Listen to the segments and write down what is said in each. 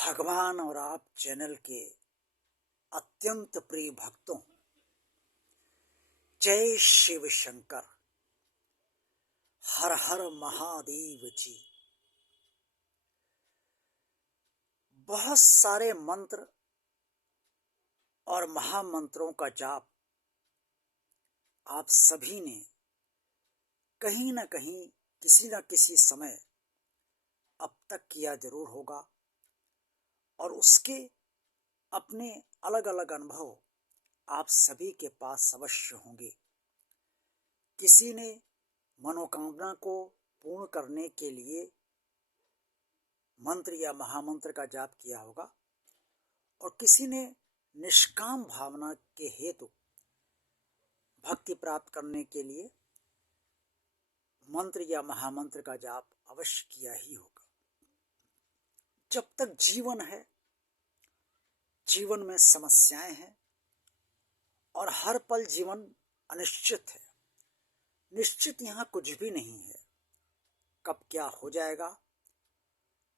भगवान और आप चैनल के अत्यंत प्रिय भक्तों, जय शिव शंकर, हर हर महादेव जी। बहुत सारे मंत्र और महामंत्रों का जाप आप सभी ने कहीं न कहीं किसी न किसी समय अब तक किया जरूर होगा और उसके अपने अलग अलग अनुभव आप सभी के पास अवश्य होंगे। किसी ने मनोकामना को पूर्ण करने के लिए मंत्र या महामंत्र का जाप किया होगा और किसी ने निष्काम भावना के हेतु भक्ति प्राप्त करने के लिए मंत्र या महामंत्र का जाप अवश्य किया ही होगा। जब तक जीवन है, जीवन में समस्याएं हैं और हर पल जीवन अनिश्चित है। निश्चित यहाँ कुछ भी नहीं है। कब क्या हो जाएगा,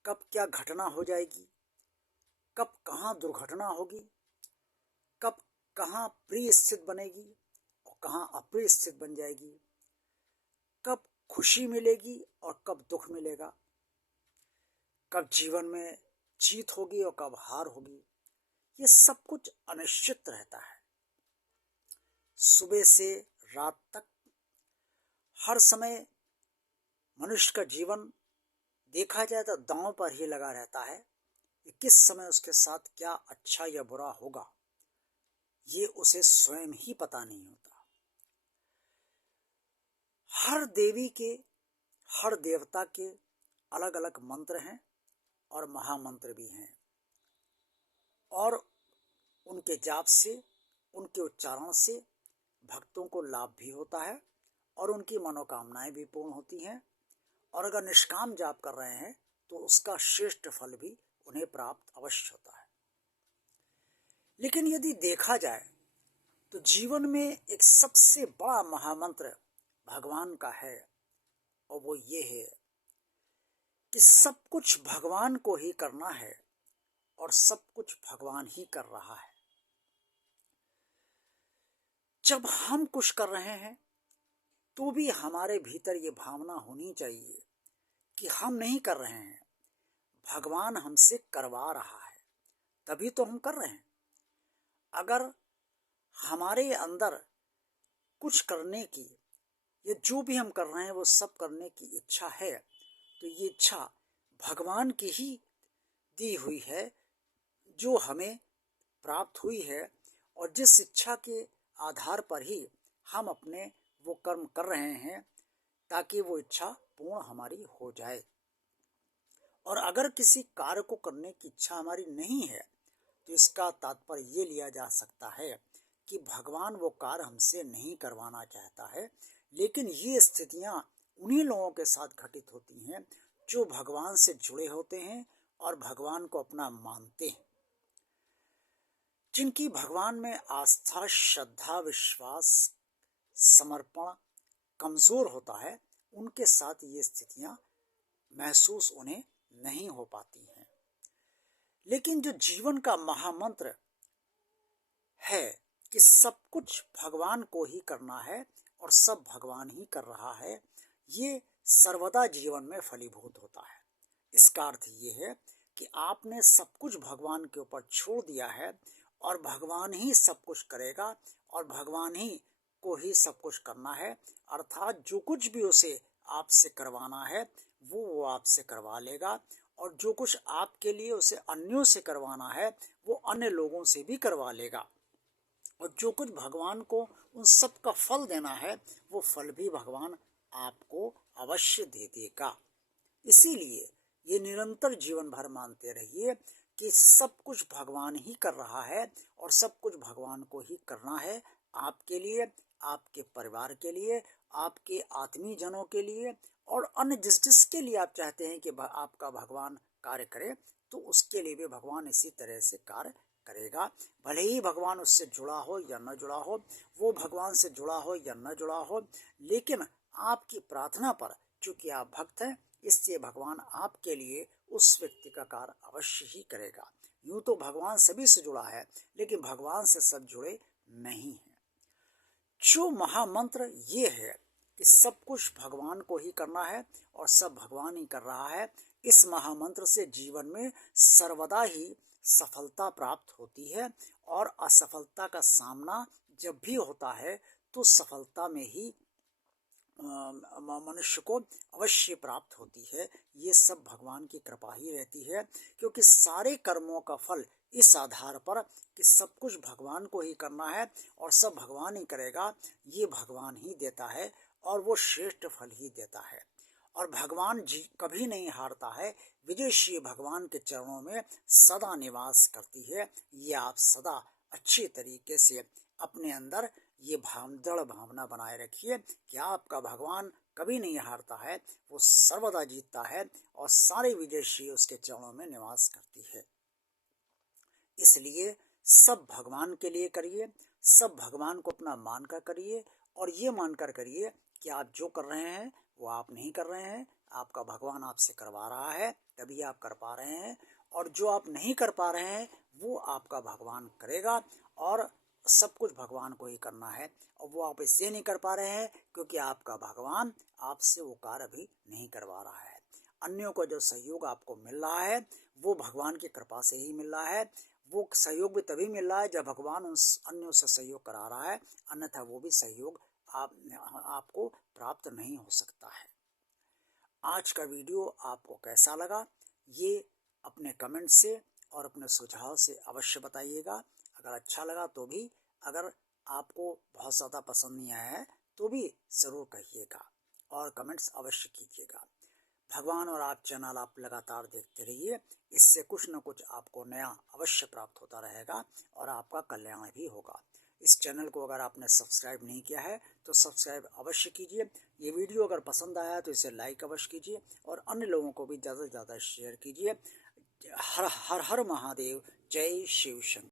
कब क्या घटना हो जाएगी, कब कहाँ दुर्घटना होगी, कब कहाँ प्रिय स्थिति बनेगी और कहाँ अप्रिय स्थिति बन जाएगी, कब खुशी मिलेगी और कब दुख मिलेगा, कब जीवन में जीत होगी और कब हार होगी, ये सब कुछ अनिश्चित रहता है। सुबह से रात तक हर समय मनुष्य का जीवन देखा जाए तो दांव पर ही लगा रहता है कि किस समय उसके साथ क्या अच्छा या बुरा होगा, ये उसे स्वयं ही पता नहीं होता। हर देवी के, हर देवता के अलग अलग मंत्र हैं और महामंत्र भी हैं और उनके जाप से, उनके उच्चारण से भक्तों को लाभ भी होता है और उनकी मनोकामनाएं भी पूर्ण होती हैं और अगर निष्काम जाप कर रहे हैं तो उसका श्रेष्ठ फल भी उन्हें प्राप्त अवश्य होता है। लेकिन यदि देखा जाए तो जीवन में एक सबसे बड़ा महामंत्र भगवान का है और वो ये है कि सब कुछ भगवान को ही करना है और सब कुछ भगवान ही कर रहा है। जब हम कुछ कर रहे हैं तो भी हमारे भीतर ये भावना होनी चाहिए कि हम नहीं कर रहे हैं, भगवान हमसे करवा रहा है, तभी तो हम कर रहे हैं। अगर हमारे अंदर कुछ करने की, ये जो भी हम कर रहे हैं वो सब करने की इच्छा है तो ये इच्छा भगवान की ही दी हुई है, जो हमें प्राप्त हुई है और जिस इच्छा के आधार पर ही हम अपने वो कर्म कर रहे हैं ताकि वो इच्छा पूर्ण हमारी हो जाए। और अगर किसी कार्य को करने की इच्छा हमारी नहीं है तो इसका तात्पर्य ये लिया जा सकता है कि भगवान वो कार्य हमसे नहीं करवाना चाहता है। लेकिन ये स्थितियां उन्हीं लोगों के साथ घटित होती हैं जो भगवान से जुड़े होते हैं और भगवान को अपना मानते हैं। जिनकी भगवान में आस्था, श्रद्धा, विश्वास, समर्पण कमजोर होता है, उनके साथ ये स्थितियां महसूस उन्हें नहीं हो पाती हैं। लेकिन जो जीवन का महामंत्र है कि सब कुछ भगवान को ही करना है और सब भगवान ही कर रहा है, ये सर्वदा जीवन में फलीभूत होता है। इसका अर्थ ये है कि आपने सब कुछ भगवान के ऊपर छोड़ दिया है और भगवान ही सब कुछ करेगा और भगवान ही को ही सब कुछ करना है। अर्थात जो कुछ भी उसे आपसे करवाना है वो आपसे करवा लेगा और जो कुछ आपके लिए उसे अन्यों से करवाना है वो अन्य लोगों से भी करवा लेगा और जो कुछ भगवान को उन सब का फल देना है वो फल भी भगवान आपको अवश्य दे देगा। इसीलिए ये निरंतर जीवन भर मानते रहिए कि सब कुछ भगवान ही कर रहा है और सब कुछ भगवान को ही करना है, आपके लिए, आपके परिवार के लिए, आपके आत्मीय जनों के लिए और अन्य जिसके लिए आप चाहते हैं कि आपका भगवान कार्य करे तो उसके लिए भी भगवान इसी तरह से कार्य करेगा। भले ही भगवान उससे जुड़ा हो या न जुड़ा हो, वो भगवान से जुड़ा हो या न जुड़ा हो, लेकिन आपकी प्रार्थना पर, चूंकि आप भक्त हैं, इससे भगवान आपके लिए उस व्यक्ति का कार्य अवश्य ही करेगा। यूं तो भगवान सभी से जुड़ा है, लेकिन भगवान से सब जुड़े नहीं हैं। जो महामंत्र ये है कि सब कुछ भगवान को ही करना है और सब भगवान ही कर रहा है, इस महामंत्र से जीवन में सर्वदा ही सफलता प्राप्त होती है और असफलता का सामना जब भी होता है तो सफलता में ही मनुष्य को अवश्य प्राप्त होती है। ये सब भगवान की कृपा ही रहती है, क्योंकि सारे कर्मों का फल इस आधार पर कि सब कुछ भगवान को ही करना है और सब भगवान ही करेगा, ये भगवान ही देता है और वो श्रेष्ठ फल ही देता है। और भगवान जी कभी नहीं हारता है। विदेशी भगवान के चरणों में सदा निवास करती है। ये आप सदा अच्छी तरीके से अपने अंदर ये दृढ़ भावना बनाए रखिए कि आपका भगवान कभी नहीं हारता है, वो सर्वदा जीतता है और सारे विदेशी उसके चरणों में निवास करती है। इसलिए सब भगवान के लिए करिए, सब भगवान को अपना मानकर करिए और ये मानकर करिए कि आप जो कर रहे हैं वो आप नहीं कर रहे हैं, आपका भगवान आपसे करवा रहा है, तभी आप कर पा रहे हैं। और जो आप नहीं कर पा रहे हैं वो आपका भगवान करेगा और सब कुछ भगवान को ही करना है। और वो आप इससे नहीं कर पा रहे हैं क्योंकि आपका भगवान आपसे वो कार्य अभी नहीं करवा रहा है। अन्यों को जो सहयोग आपको मिल रहा है वो भगवान की कृपा से ही मिल रहा है। वो सहयोग भी तभी मिल रहा है जब भगवान उन अन्यों से सहयोग करा रहा है, अन्यथा वो भी सहयोग आपको प्राप्त नहीं हो सकता है। आज का वीडियो आपको कैसा लगा ये अपने कमेंट से और अपने सुझाव से अवश्य बताइएगा। अगर अच्छा लगा तो भी, अगर आपको बहुत ज़्यादा पसंद नहीं आया है तो भी ज़रूर कहिएगा और कमेंट्स अवश्य कीजिएगा। भगवान और आप चैनल आप लगातार देखते रहिए, इससे कुछ न कुछ आपको नया अवश्य प्राप्त होता रहेगा और आपका कल्याण भी होगा। इस चैनल को अगर आपने सब्सक्राइब नहीं किया है तो सब्सक्राइब अवश्य कीजिए। ये वीडियो अगर पसंद आया तो इसे लाइक अवश्य कीजिए और अन्य लोगों को भी ज़्यादा से ज़्यादा शेयर कीजिए। हर हर हर महादेव, जय शिव शंकर।